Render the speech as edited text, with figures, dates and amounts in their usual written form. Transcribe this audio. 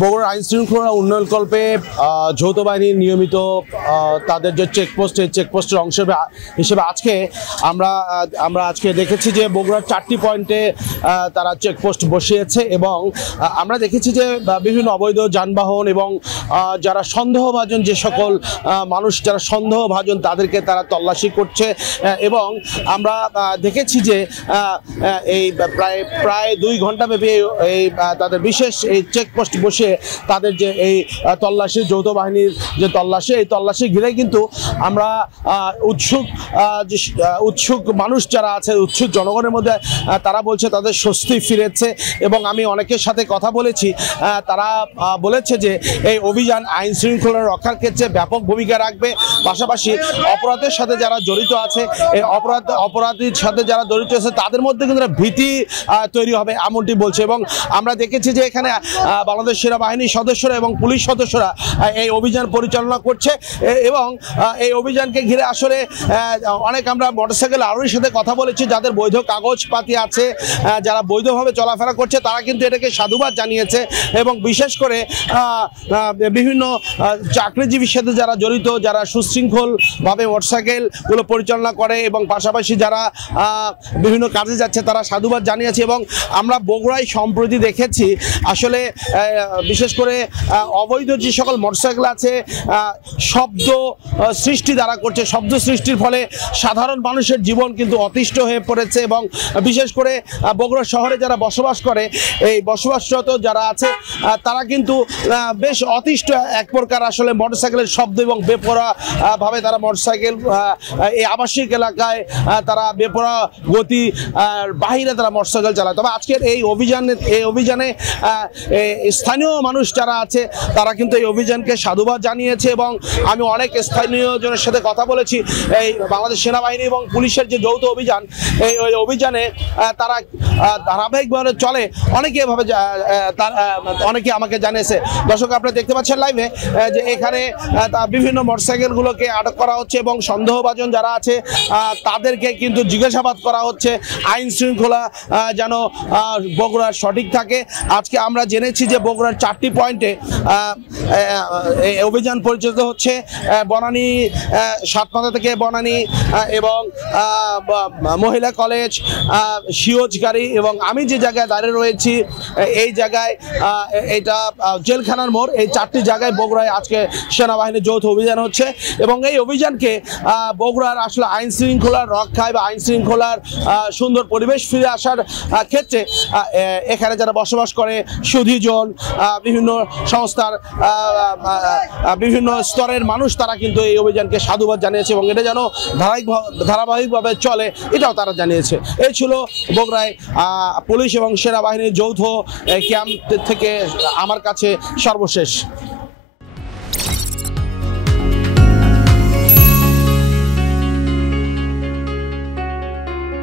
বগুড়ার আইন শৃঙ্খলা উন্নয়নকল্পে যৌথ বাহিনীর নিয়মিত তাদের যে চেকপোস্ট, এই চেকপোস্টের অংশ হিসেবে আজকে আমরা আজকে দেখেছি যে বগুড়ার 4টি পয়েন্টে তারা চেকপোস্ট বসিয়েছে এবং আমরা দেখেছি যে বিভিন্ন অবৈধ যানবাহন এবং যারা সন্দেহভাজন, যে সকল মানুষ যারা সন্দেহভাজন তাদেরকে তারা তল্লাশি করছে এবং আমরা দেখেছি যে এই প্রায় 2 ঘন্টা ব্যাপী এই তাদের বিশেষ এই চেকপোস্ট বসে তাদের যে এই তল্লাশি, যৌথ বাহিনীর যে তল্লাশি, এই তল্লাশি ঘিরে কিন্তু আমরা উৎসুক মানুষ যারা আছে, উৎসুক জনগণের মধ্যে তারা বলছে তাদের স্বস্তি ফিরেছে এবং আমি অনেকের সাথে কথা বলেছি, তারা বলেছে যে এই অভিযান আইন শৃঙ্খলা রক্ষার ক্ষেত্রে ব্যাপক ভূমিকা রাখবে। পাশাপাশি অপরাধের সাথে যারা জড়িত আছে, এই অপরাধীর সাথে যারা জড়িত আছে তাদের মধ্যে কিন্তু ভীতি তৈরি হবে এমনটি বলছে। এবং আমরা দেখেছি যে এখানে বাংলাদেশ সেনাবাহিনীর সদস্যরা এবং পুলিশ সদস্যরা এই অভিযান পরিচালনা করছে এবং এই অভিযানকে ঘিরে আসলে অনেক আমরা মোটরসাইকেল আরোহীর সাথে কথা বলেছি, যাদের বৈধ কাগজপাতি আছে, যারা বৈধভাবে চলাফেরা করছে, তারা কিন্তু এটাকে সাধুবাদ জানিয়েছে এবং বিশেষ করে বিভিন্ন চাকরিজীবীর সাথে যারা জড়িত, যারা সুশৃঙ্খলভাবে মোটরসাইকেলগুলো পরিচালনা করে এবং পাশাপাশি যারা বিভিন্ন কাজে যাচ্ছে, তারা সাধুবাদ জানিয়েছে। এবং আমরা বগুড়ায় সম্প্রতি দেখেছি আসলে বিশেষ করে অবৈধ যে সকল মোটরসাইকেল আছে শব্দ সৃষ্টি দ্বারা করছে, শব্দ সৃষ্টির ফলে সাধারণ মানুষের জীবন কিন্তু অতিষ্ঠ হয়ে পড়েছে এবং বিশেষ করে বগুড়া শহরে যারা বসবাস করে, এই বসবাসরত যারা আছে তারা কিন্তু বেশ অতিষ্ঠ এক প্রকার আসলে মোটরসাইকেলের শব্দ এবং বেপরোয়াভাবে তারা মোটরসাইকেল এই আবাসিক এলাকায় তারা বেপরোয়া গতি বাহিরে তারা মোটরসাইকেল চালায়। তবে আজকের এই অভিযানে স্থানীয় মানুষ যারা আছে তারা কিন্তু এই অভিযানকে সাধুবাদ জানিয়েছে এবং আমি অনেক স্থানীয় জনের সাথে কথা বলেছি। এই বাংলাদেশ সেনাবাহিনী এবং পুলিশের যে যৌথ অভিযান, এই অভিযানে তারা ধারাবাহিকভাবে চলে, অনেকে এভাবে অনেকে আমাকে জানিয়েছে। দর্শক, আপনারা দেখতে পাচ্ছেন লাইভে যে এখানে বিভিন্ন মোটরসাইকেলগুলোকে আটক করা হচ্ছে এবং সন্দেহভাজন যারা আছে তাদেরকে কিন্তু জিজ্ঞাসাবাদ করা হচ্ছে, আইন শৃঙ্খলা যেন বগুড়ার সঠিক থাকে। আজকে আমরা জেনেছি যে বগুড়ার 4টি পয়েন্টে অভিযান পরিচালিত হচ্ছে, বনানী সাতমাথা থেকে বনানী এবং মহিলা কলেজ, শিওজগাড়ি এবং আমি যে জায়গায় দাঁড়িয়ে রয়েছি এই জায়গায় এটা জেলখানার মোড়, এই 4টি জায়গায় বগুড়ায় আজকে সেনাবাহিনীর যৌথ অভিযান হচ্ছে এবং এই অভিযানকে বগুড়ার আসলে আইন শৃঙ্খলার রক্ষায় বা আইন শৃঙ্খলার সুন্দর পরিবেশ ফিরে আসার ক্ষেত্রে এখানে যারা বসবাস করে সুধীজন, বিভিন্ন সংস্থার বিভিন্ন স্তরের মানুষ, তারা কিন্তু এই অভিযানকে সাধুবাদ জানিয়েছে এবং এটা যেন ধারাবাহিকভাবে চলে এটাও তারা জানিয়েছে। এই ছিল বগুড়ায় পুলিশ এবং সেনাবাহিনীর যৌথ ক্যাম্প থেকে আমার কাছে সর্বশেষ।